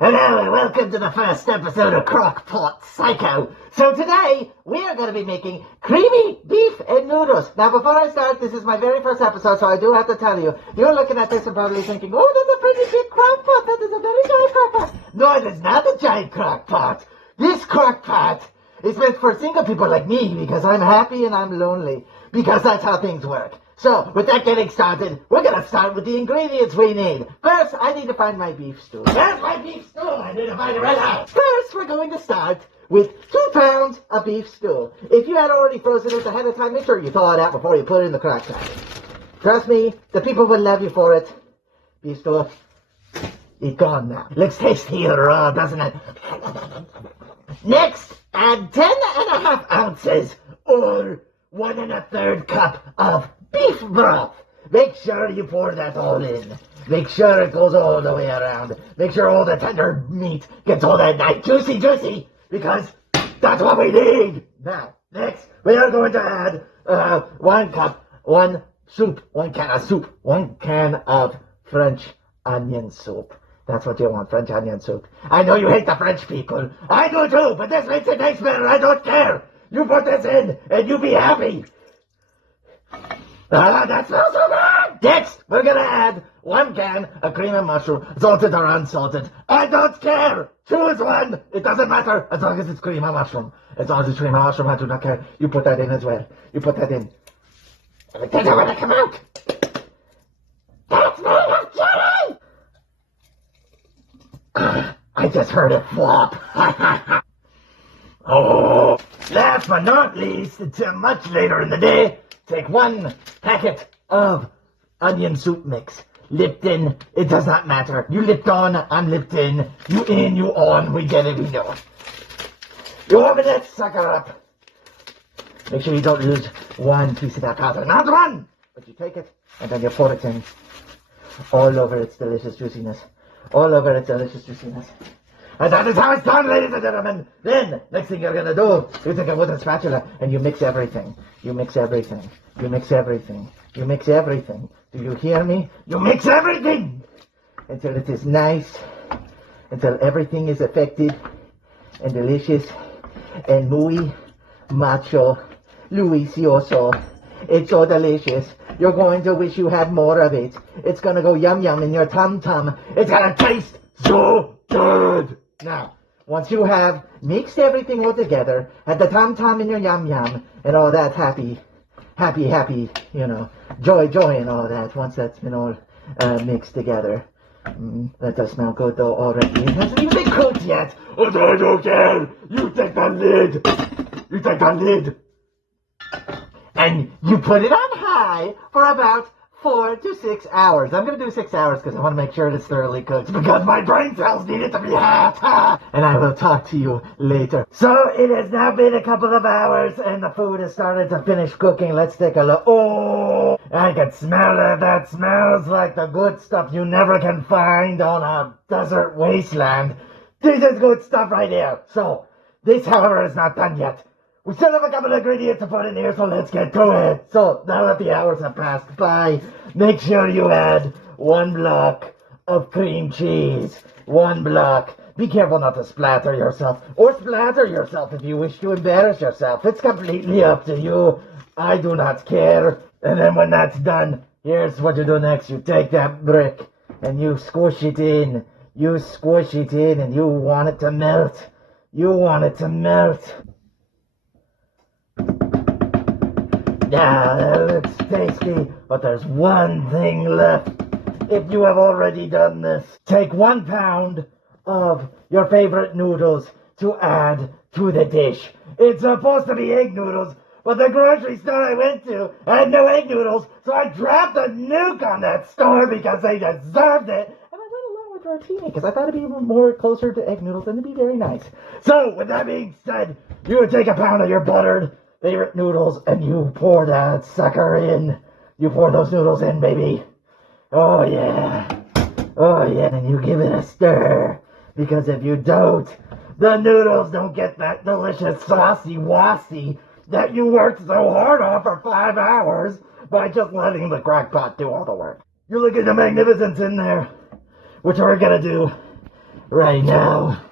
Hello and welcome to the first episode of CROCK-POT Psycho. So today we are going to be making creamy beef and noodles. Now before I start, this is my very first episode, so I do have to tell you, you're looking at this and probably thinking, oh, that's a pretty big crock-pot, that is a very giant crock-pot. No, it is not a giant crock-pot. This crock-pot is meant for single people like me because I'm happy and I'm lonely, because that's how things work. So, with that getting started, we're going to start with the ingredients we need. First, I need to find my beef stew. Where's my beef stew? I need to find it right now. First, we're going to start with 2 pounds of beef stew. If you had already frozen it ahead of time, make sure you thaw it out before you put it in the crock pot. Trust me, the people will love you for it. Beef stew, it's gone now. Looks tasty raw, doesn't it? Next, add 10.5 ounces or 1 1/3 cup of beef broth. Make sure you pour that all in. Make sure it goes all the way around. Make sure all the tender meat gets all that nice juicy, because that's what we need. Now, next, we are going to add 1 can of French onion soup. That's what you want, French onion soup. I know you hate the French people. I do too, but this makes it taste better. I don't care. You put this in, and you be happy. That smells so good! Next, we're gonna add 1 can of cream of mushroom, salted or unsalted. I don't care! Choose one! It doesn't matter, as long as it's cream of mushroom. As long as it's cream of mushroom, I do not care. You put that in as well. You put that in. It doesn't want to come out! That's made of jelly! I just heard it flop. Oh! Last but not least, until much later in the day, take 1 packet of onion soup mix. Lipton, it does not matter. You lipped on, I'm lipped in. You in, you on, we get it, we know. You open that sucker up. Make sure you don't lose 1 piece of that powder. Not 1! But you take it, and then you pour it in. All over its delicious juiciness. All over its delicious juiciness. And that is how it's done, ladies and gentlemen. Then, next thing you're gonna do, you take a wooden spatula and you mix everything. You mix everything. You mix everything. You mix everything. Do you hear me? You mix everything! Until it is nice. Until everything is affected and delicious and muy macho, delicioso. It's so delicious. You're going to wish you had more of it. It's gonna go yum yum in your tum-tum. It's gonna taste so good. Now, once you have mixed everything all together, had the tom-tom in your yum-yum, and all that happy, you know, joy and all that, once that's been all mixed together. That does smell good, though, already. It hasn't even been cooked yet. Oh, I don't care. You take the lid. You take the lid. And you put it on high for about 4 to 6 hours. I'm going to do 6 hours because I want to make sure it's thoroughly cooked, because my brain cells need it to be hot. And I will talk to you later. So it has now been a couple of hours and the food has started to finish cooking. Let's take a look. Oh, I can smell it. That smells like the good stuff you never can find on a desert wasteland. This is good stuff right here. So this, however, is not done yet. We still have a couple of ingredients to put in here, so let's get to it. So, now that the hours have passed by, make sure you add 1 block of cream cheese. 1 block. Be careful not to splatter yourself, or splatter yourself if you wish to embarrass yourself. It's completely up to you. I do not care. And then when that's done, here's what you do next. You take that brick, and you squish it in. You squish it in, and you want it to melt. You want it to melt. Yeah, that looks tasty, but there's one thing left. If you have already done this, take 1 pound of your favorite noodles to add to the dish. It's supposed to be egg noodles, but the grocery store I went to had no egg noodles, so I dropped a nuke on that store because they deserved it. And I went along with rotini because I thought it'd be more closer to egg noodles and it'd be very nice. So, with that being said, you would take a pound of your buttered favorite noodles, and you pour that sucker in. You pour those noodles in, baby. Oh, yeah. Oh, yeah. And you give it a stir. Because if you don't, the noodles don't get that delicious saucy-wassy that you worked so hard on for 5 hours by just letting the crock-pot do all the work. You look at the magnificence in there, which we're gonna do Right now,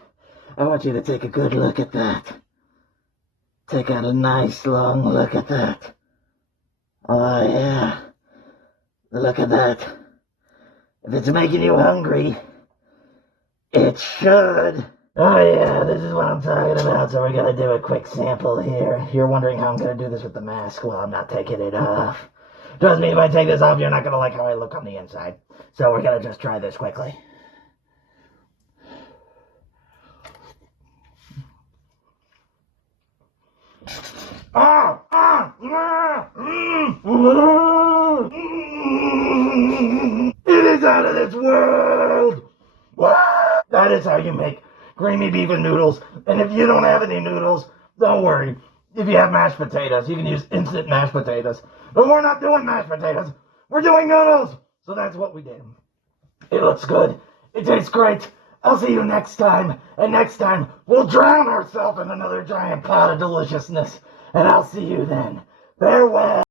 I want you to take a good look at that. Take out a nice long look at that. Oh yeah, look at that. If it's making you hungry, it should. Oh yeah, this is what I'm talking about, so we're gonna do a quick sample here. You're wondering how I'm gonna do this with the mask. Well, I'm not taking it off. Trust me, if I take this off, you're not gonna like how I look on the inside. So we're gonna just try this quickly. It is out of this world! That is how you make creamy beef and noodles. And if you don't have any noodles, don't worry. If you have mashed potatoes, you can use instant mashed potatoes. But we're not doing mashed potatoes. We're doing noodles. So that's what we did. It looks good. It tastes great. I'll see you next time. And next time, we'll drown ourselves in another giant pot of deliciousness. And I'll see you then. Farewell.